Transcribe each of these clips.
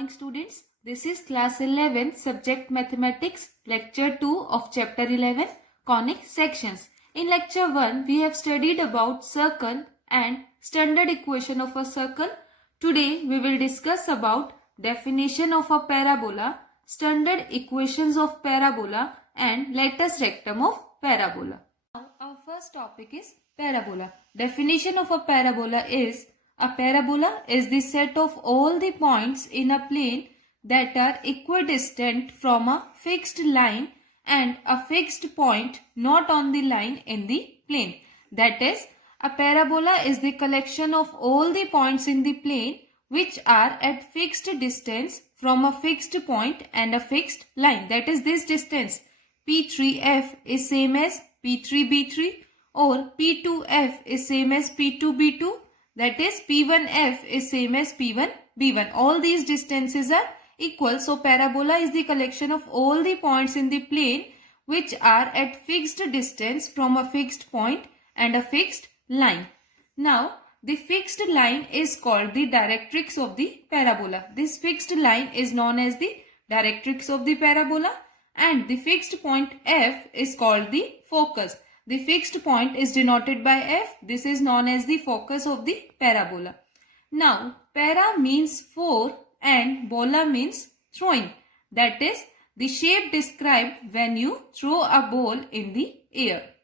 Morning students, this is class 11 subject mathematics lecture 2 of chapter 11 conic sections. In lecture 1 we have studied about circle and standard equation of a circle. Today we will discuss about definition of a parabola, standard equations of parabola and latus rectum of parabola. Now our first topic is parabola. Definition of a parabola is: a parabola is the set of all the points in a plane that are equidistant from a fixed line and a fixed point not on the line in the plane. That is, a parabola is the collection of all the points in the plane which are at fixed distance from a fixed point and a fixed line. That is, this distance P3F is same as P3B3 or P2F is same as P2B2. That is, P1F is same as P1B1. All these distances are equal. So, parabola is the collection of all the points in the plane which are at fixed distance from a fixed point and a fixed line. Now, the fixed line is called the directrix of the parabola. This fixed line is known as the directrix of the parabola, and the fixed point F is called the focus. The fixed point is denoted by F. This is known as the focus of the parabola. Now, para means four and bola means throwing. That is, the shape described when you throw a ball in the air.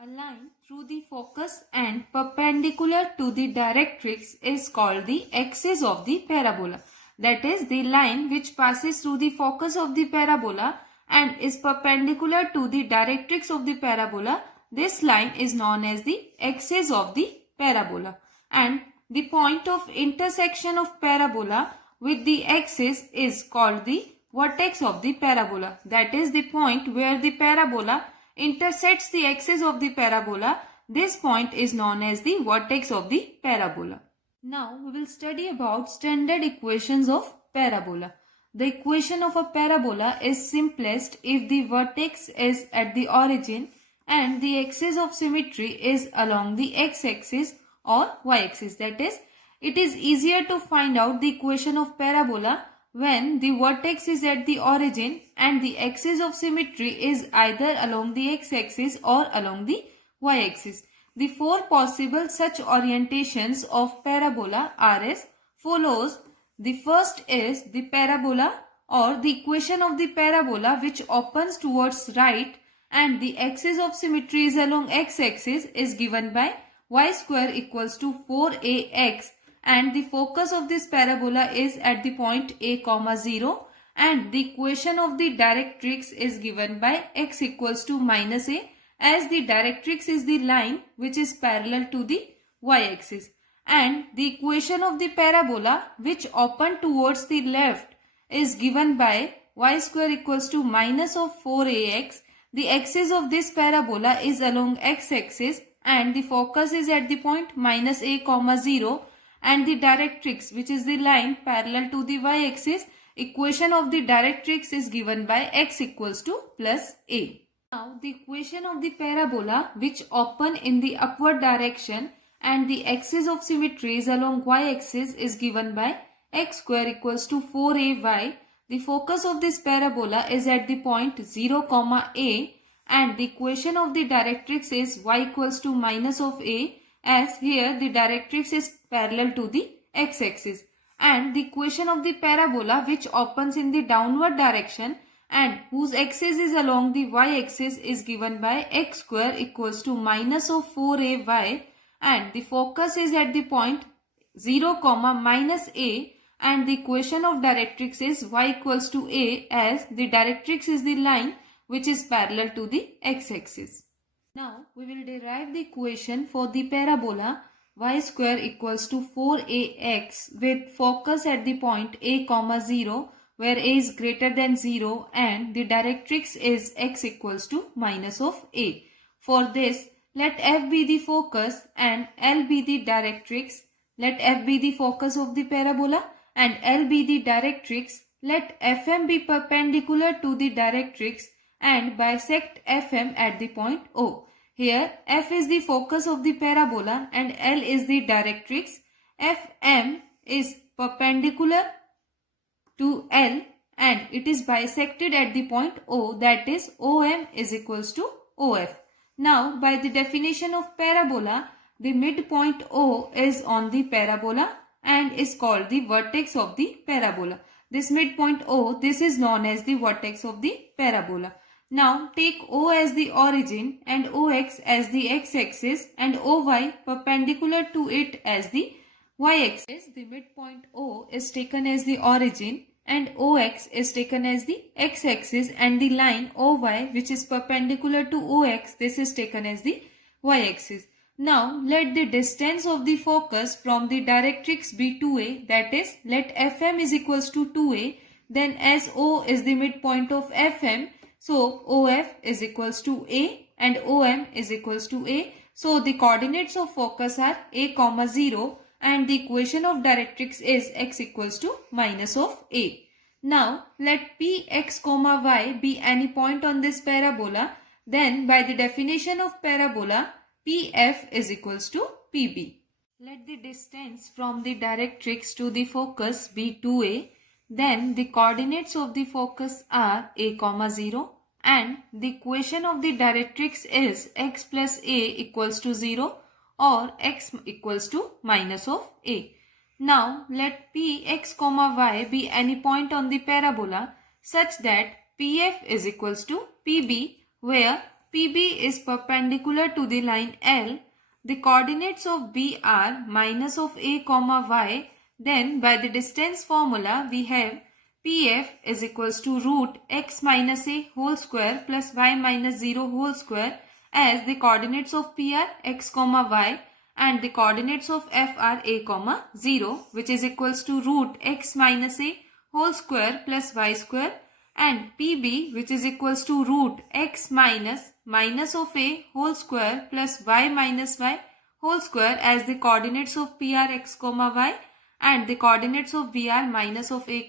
A line through the focus and perpendicular to the directrix is called the axis of the parabola. That is, the line which passes through the focus of the parabola and is perpendicular to the directrix of the parabola. This line is known as the axis of the parabola, and the point of intersection of parabola with the axis is called the vertex of the parabola. That is, the point where the parabola intersects the axis of the parabola. This point is known as the vertex of the parabola. Now we will study about standard equations of parabola. The equation of a parabola is simplest if the vertex is at the origin and the axis of symmetry is along the x-axis or y-axis. That is, it is easier to find out the equation of parabola when the vertex is at the origin and the axis of symmetry is either along the x-axis or along the y-axis. The four possible such orientations of parabola are as follows. The first is the parabola or the equation of the parabola which opens towards right and the axis of symmetry is along x-axis is given by y square equals to 4ax, and the focus of this parabola is at the point a comma 0, and the equation of the directrix is given by x equals to minus a, as the directrix is the line which is parallel to the y-axis, and the equation of the parabola which open towards the left is given by y square equals to minus of 4ax. The axis of this parabola is along x-axis and the focus is at the point minus a comma 0, and the directrix, which is the line parallel to the y-axis, equation of the directrix is given by x equals to plus a. Now the equation of the parabola which open in the upward direction and the axis of symmetry is along y-axis is given by x square equals to 4ay. The focus of this parabola is at the point 0 comma a, and the equation of the directrix is y equals to minus of a, as here the directrix is parallel to the x-axis, and the equation of the parabola which opens in the downward direction and whose axis is along the y-axis is given by x square equals to minus of 4ay, and the focus is at the point 0 comma minus a, and the equation of directrix is y equals to a, as the directrix is the line which is parallel to the x-axis. Now we will derive the equation for the parabola y square equals to 4ax with focus at the point a comma 0 where a is greater than 0 and the directrix is x equals to minus of a. For this, let f be the focus and L be the directrix. Let f be the focus of the parabola and L be the directrix. Let FM be perpendicular to the directrix and bisect FM at the point O. Here F is the focus of the parabola and L is the directrix. FM is perpendicular L and it is bisected at the point O, that is OM is equals to OF. Now by the definition of parabola, the midpoint O is on the parabola and is called the vertex of the parabola. This midpoint O, this is known as the vertex of the parabola. Now take O as the origin and OX as the x-axis and OY perpendicular to it as the y-axis. The midpoint O is taken as the origin and OX is taken as the x-axis and the line OY which is perpendicular to OX, this is taken as the y-axis. Now let the distance of the focus from the directrix be 2A, that is let FM is equals to 2A, then as O is the midpoint of FM, so OF is equals to A and OM is equals to A. So the coordinates of focus are A, 0 and the equation of directrix is x equals to minus of A. Now let Px, y be any point on this parabola. Then by the definition of parabola, PF is equals to PB. Let the distance from the directrix to the focus be 2A. Then the coordinates of the focus are A, 0 and the equation of the directrix is x plus A equals to 0 or x equals to minus of A. Now let Px, y be any point on the parabola such that PF is equals to PB, where PB is perpendicular to the line L. The coordinates of B are minus of A, y. Then by the distance formula we have PF is equals to root x minus A whole square plus y minus 0 whole square, as the coordinates of P are x, y and the coordinates of F are A, 0, which is equals to root x minus A whole square plus y square, and PB which is equals to root x minus of A whole square plus y minus y whole square, as the coordinates of P are x, y and the coordinates of B are minus of A,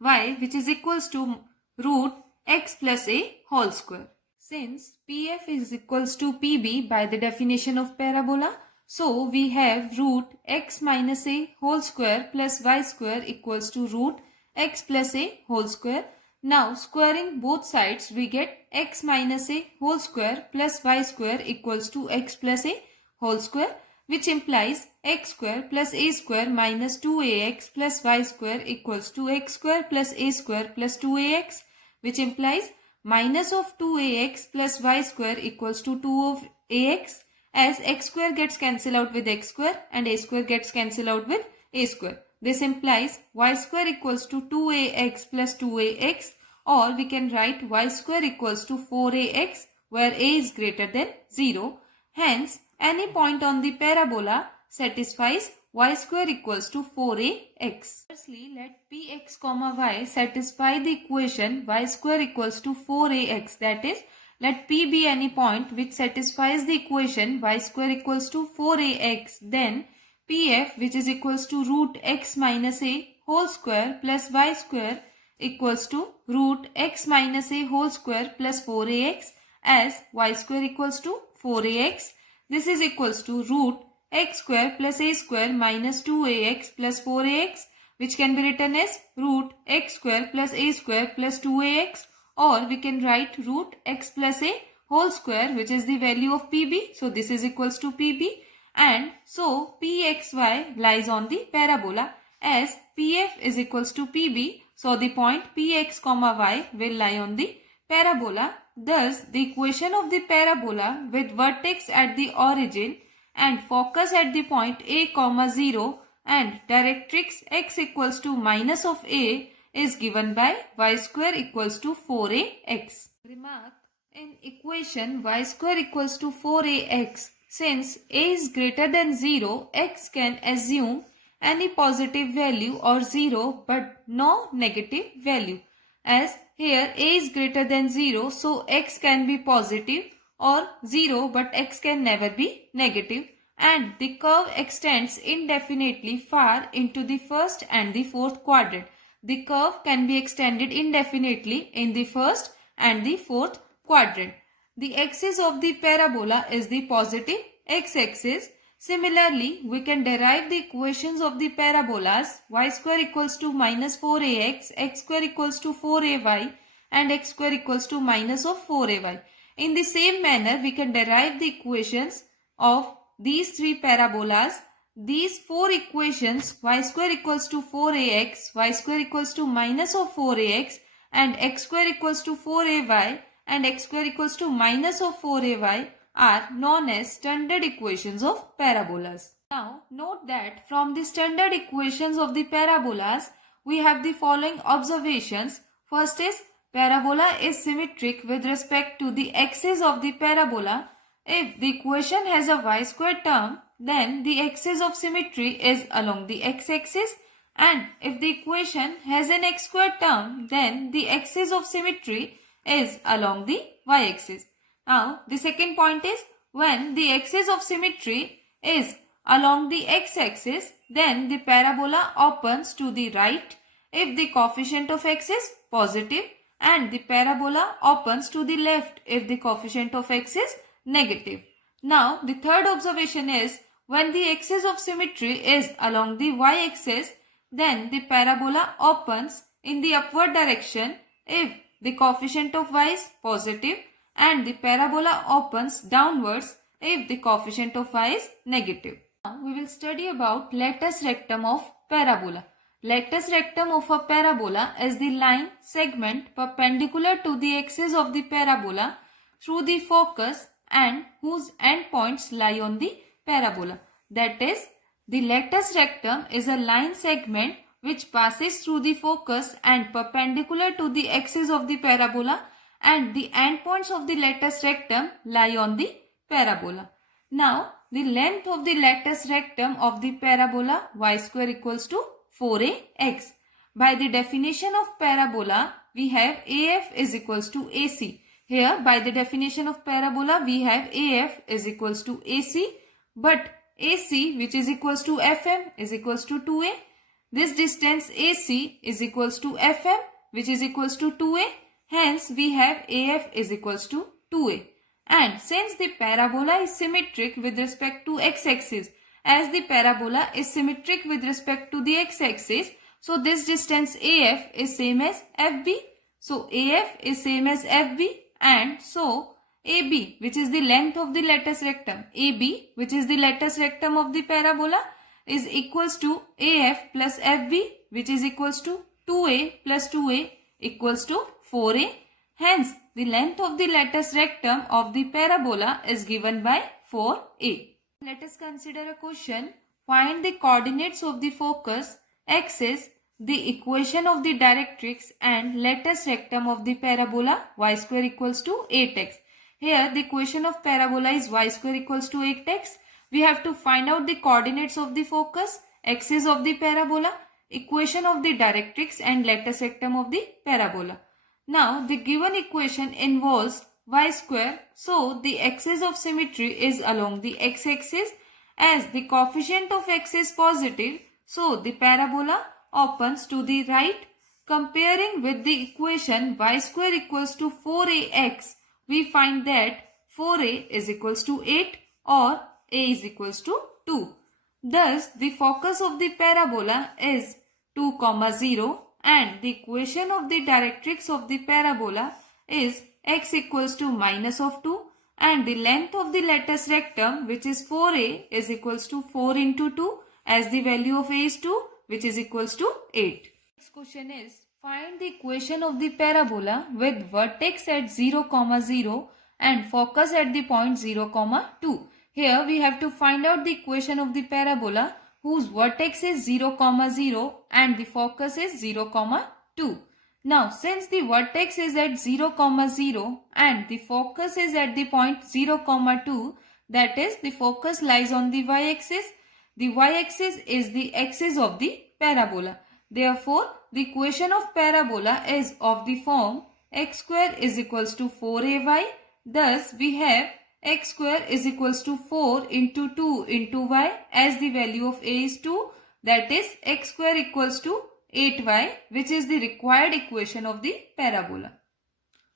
y, which is equals to root x plus A whole square. Since PF is equals to PB by the definition of parabola, so we have root x minus A whole square plus y square equals to root x plus A whole square. Now squaring both sides we get x minus A whole square plus y square equals to x plus A whole square, which implies x square plus A square minus 2ax plus y square equals to x square plus A square plus 2ax, which implies minus of 2ax plus y square equals to 2 of ax, as x square gets cancelled out with x square and a square gets cancelled out with a square. This implies y square equals to 2ax plus 2ax, or we can write y square equals to 4ax where a is greater than 0. Hence, any point on the parabola satisfies y square equals to 4ax. Firstly, let Px, y satisfy the equation y square equals to 4ax, that is, let P be any point which satisfies the equation y square equals to 4ax, then Pf which is equals to root x minus A whole square plus y square equals to root x minus A whole square plus 4ax, as y square equals to 4ax. This is equals to root x square plus A square minus 2ax plus 4ax, which can be written as root x square plus A square plus 2ax, or we can write root x plus A whole square, which is the value of PB. So this is equals to PB, and so PXY lies on the parabola, as PF is equals to PB. So the point Px, y will lie on the parabola. Thus the equation of the parabola with vertex at the origin and focus at the point A, 0 and directrix x equals to minus of A is given by y square equals to 4ax. Remark, in equation y square equals to 4ax, since A is greater than 0, x can assume any positive value or 0 but no negative value. As here A is greater than 0, so x can be positive, or 0 but x can never be negative, and the curve extends indefinitely far into the first and the fourth quadrant. The curve can be extended indefinitely in the first and the fourth quadrant. The axis of the parabola is the positive x-axis. Similarly, we can derive the equations of the parabolas y square equals to minus 4ax, x square equals to 4ay and x square equals to minus of 4ay. In the same manner, we can derive the equations of these three parabolas. These four equations, y square equals to 4ax, y square equals to minus of 4ax and x square equals to 4ay and x square equals to minus of 4ay are known as standard equations of parabolas. Now note that from the standard equations of the parabolas, we have the following observations. First is, parabola is symmetric with respect to the axis of the parabola. If the equation has a y square term, then the axis of symmetry is along the x-axis, and if the equation has an x square term, then the axis of symmetry is along the y-axis. Now, the second point is, when the axis of symmetry is along the x-axis, then the parabola opens to the right if the coefficient of x is positive, and the parabola opens to the left if the coefficient of x is negative. Now, the third observation is, when the axis of symmetry is along the y-axis, then the parabola opens in the upward direction if the coefficient of y is positive, and the parabola opens downwards if the coefficient of y is negative. Now we will study about latus rectum of parabola. Latus rectum of a parabola is the line segment perpendicular to the axis of the parabola through the focus and whose endpoints lie on the parabola. That is, the latus rectum is a line segment which passes through the focus and perpendicular to the axis of the parabola, and the endpoints of the latus rectum lie on the parabola. Now, the length of the latus rectum of the parabola y square equals to 4ax. By the definition of parabola, we have AF is equals to AC. Here, by the definition of parabola, we have AF is equals to AC, but AC, which is equals to FM, is equals to 2a. This distance AC is equals to FM, which is equals to 2a. Hence, we have AF is equals to 2a. And since the parabola is symmetric with respect to x-axis, as the parabola is symmetric with respect to the x-axis, so this distance AF is same as FB. So, AF is same as FB, and so AB, which is the length of the latus rectum, AB, which is the latus rectum of the parabola, is equals to AF plus FB, which is equals to 2a plus 2a equals to 4a. Hence, the length of the latus rectum of the parabola is given by 4a. Let us consider a question. Find the coordinates of the focus, axis, the equation of the directrix and latus rectum of the parabola y square equals to 8x. Here, the equation of parabola is y square equals to 8x. We have to find out the coordinates of the focus, axis of the parabola, equation of the directrix and latus rectum of the parabola. Now, the given equation involves y square, so the axis of symmetry is along the x-axis. As the coefficient of x is positive, so the parabola opens to the right. Comparing with the equation y square equals to 4ax, we find that 4a is equals to 8 or a is equals to 2. Thus, the focus of the parabola is 2, 0 and the equation of the directrix of the parabola is x equals to minus of 2 and the length of the latus rectum, which is 4a, is equals to 4 into 2 as the value of a is 2, which is equals to 8. Next question is, find the equation of the parabola with vertex at 0, 0 and focus at the point 0, 2. Here we have to find out the equation of the parabola whose vertex is 0, 0 and the focus is 0, 2. Now, since the vertex is at 0, 0 and the focus is at the point 0, 2, that is, the focus lies on the y-axis. The y-axis is the axis of the parabola. Therefore, the equation of parabola is of the form x square is equals to 4ay. Thus, we have x square is equals to 4 into 2 into y as the value of a is 2. That is, x square equals to 8y, which is the required equation of the parabola.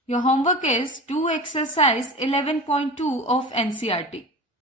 Your homework is do exercise 11.2 of NCERT.